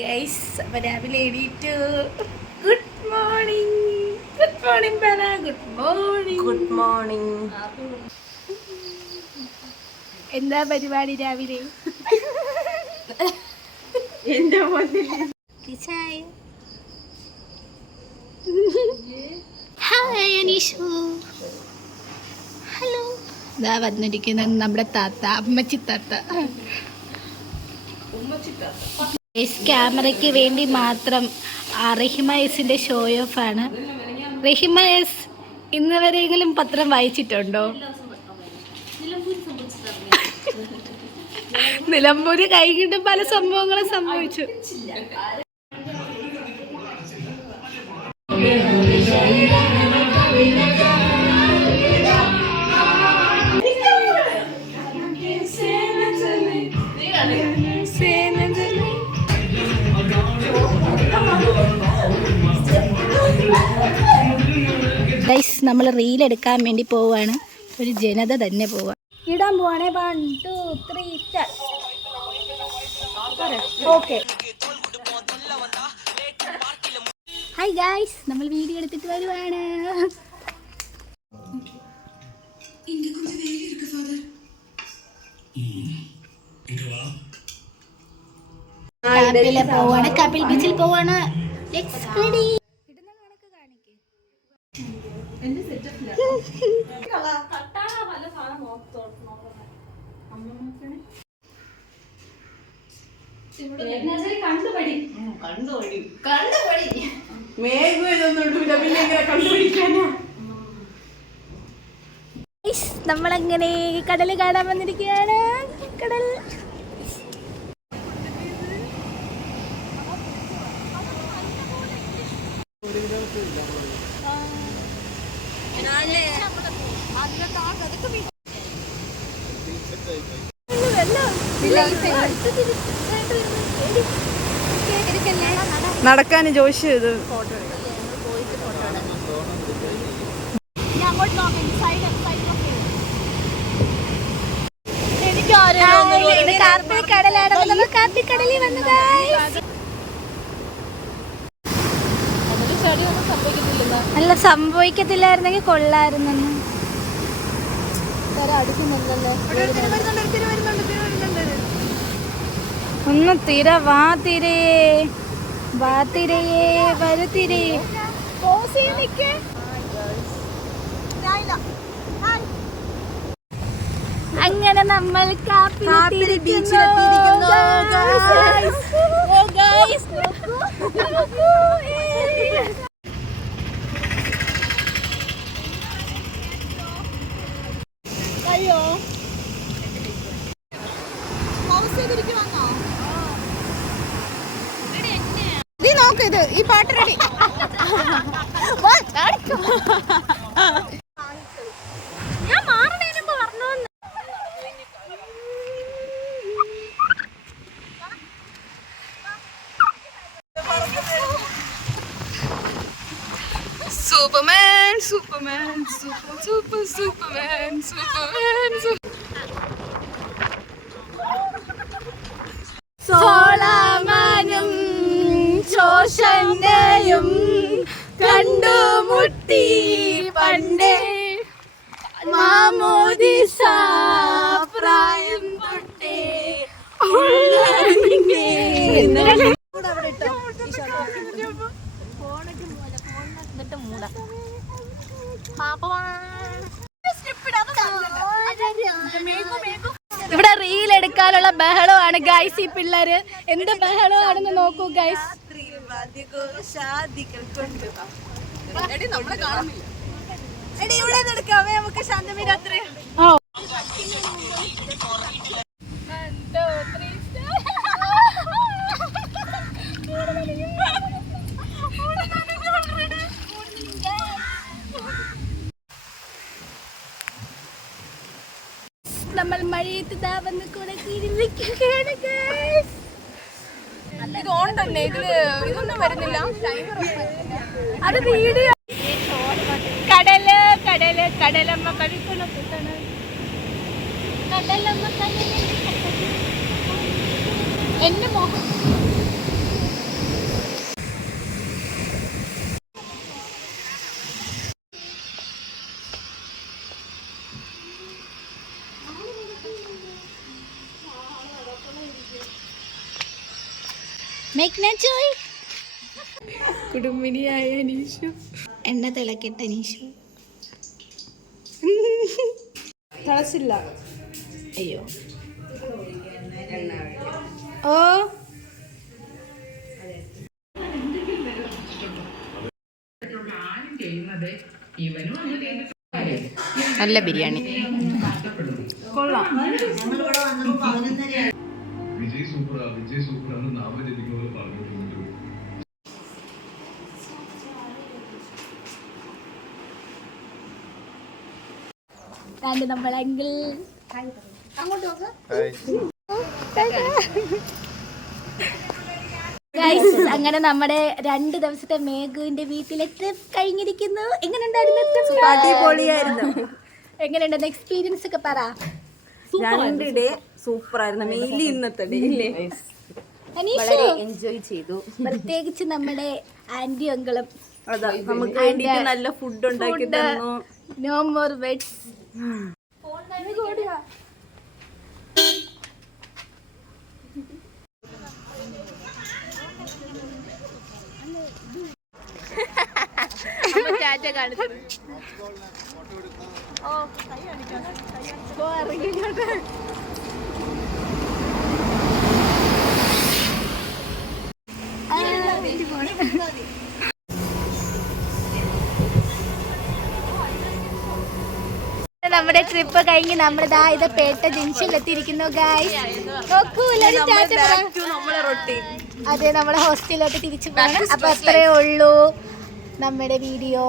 Guys അപ്പോൾ രാവിലെ എണീറ്റു. ഗുഡ് മോർണിംഗ് പറ. Good morning. എന്താ പരിപാടി രാവിലെ? എൻ്റെ ഹായ് അനീഷു. ഹലോ. ഇതാ വന്നിരിക്കുന്നത് നമ്മുടെ താത്ത, അമ്മച്ചി താത്ത. ക്യാമറയ്ക്ക് വേണ്ടി മാത്രം റഹിമ എസിൻ്റെ ഷോ ഓഫ് ആണ്. റഹിമ എസ് ഇന്ന് വരെയെങ്കിലും പത്രം വായിച്ചിട്ടുണ്ടോ? നിലമ്പൂര് കൈകിട്ട് പല സംഭവങ്ങളും സംഭവിച്ചു. നമ്മൾ റീൽ എടുക്കാൻ വേണ്ടി പോവാണ്. ഒരു ജനത തന്നെ പോവാ. ഇടാൻ പോവാണേ. 1 2 3 സ്റ്റാർട്ട്. ഓക്കെ. ഹായ് ഗായ്സ്, നമ്മൾ വീഡിയോ എടുത്തിട്ട് വരുവാണ്. കപിൽ ബീച്ചിൽ പോവാണ്. Let's ready. നമ്മളങ്ങനെ കടല് കാണാൻ വന്നിരിക്കുകയാണ്. കടൽ നടക്കാൻ ജോഷി ഇത് അല്ല, സംഭവിക്കത്തില്ലായിരുന്നെങ്കിൽ കൊള്ളായിരുന്നു. ഒന്ന് തിര വാ തിരയേ, വാ തിരയേ, വരു തിരയേ. അങ്ങനെ നമ്മൾ കാപ്പിൽ ബീച്ചിലെത്തിയിരിക്കുന്നു. അയ്യോ, നീ നോക്ക്, ഇത് ഈ പാട്ട് റെഡി. ഞാൻ മാറണേനും പറഞ്ഞു. Superman superman super super superman superman. സോളമനും ശോഷന്റെയും കണ്ടുമുട്ടി പണ്ടേ മാമോദിസ പ്രായം തൊട്ടേ. ഇവിടെ റീൽ എടുക്കാനുള്ള ബഹളമാണ് ഗൈസ്. ഈ പിള്ളേര് എന്ത് ബഹളമാണെന്ന് നോക്കൂ ഗൈസ്. നമുക്ക് ശാന്തമീരാത്രി. നമ്മൾ മഴയത്ത് വന്ന് കൂടെ കീഴിലിരിക്കുകയാണ്. ഇത് ഓൺ തന്നെ, ഇതൊന്നും വരുന്നില്ല. അത് വീഡിയോ. കടല് കടല് കടലമ്മ കഴിക്കണം. കടലമ്മ എന്റെ മുഖം മേഘ്ന ജോയ്. കുടുംബിനിയായ അനീഷു. എണ്ണ തിളക്കിട്ട അനീഷു. തിളച്ചില്ല. അയ്യോ ഓ നല്ല ബിരിയാണി കൊള്ളാം. വിജയ് സൂപ്പർ എന്ന് നാമജപിക്കുന്നവർ പറഞ്ഞിട്ടുണ്ട്. നമ്മളെങ്കിൽ അങ്ങനെ നമ്മുടെ 2 ദിവസത്തെ മേഘുവിന്റെ വീട്ടിലെ ട്രിപ്പ് കഴിഞ്ഞിരിക്കുന്നു. എങ്ങനെയുണ്ടായിരുന്നു? അടിപൊളിയായിരുന്നു. എങ്ങനെയുണ്ടെന്ന് എക്സ്പീരിയൻസ് ഒക്കെ പറ. 2 ഡേ സൂപ്പർ ആയിരുന്നു. മെയിൻലി ഇന്നത്തെ ഡേ ഇല്ലേ, വളരെ എൻജോയ് ചെയ്തു. പ്രത്യേകിച്ച് നമ്മുടെ ആന്റി അങ്കിളും അതാ നമുക്ക് വേണ്ടിയിട്ട് നല്ല ഫുഡ് ഉണ്ടാക്കി തന്നു. No more words. നമ്മുടെ ട്രിപ്പ് കഴിഞ്ഞ് നമ്മൾ ഇത് പേട്ട ജംഗ്ഷനിൽ എത്തിയിരിക്കുന്നു ഗായ്സ്. അതെ, നമ്മുടെ ഹോസ്റ്റലിലോട്ട് തിരിച്ചു പോകണം. അപ്പൊ അത്രേ ഉള്ളൂ നമ്മുടെ വീഡിയോ.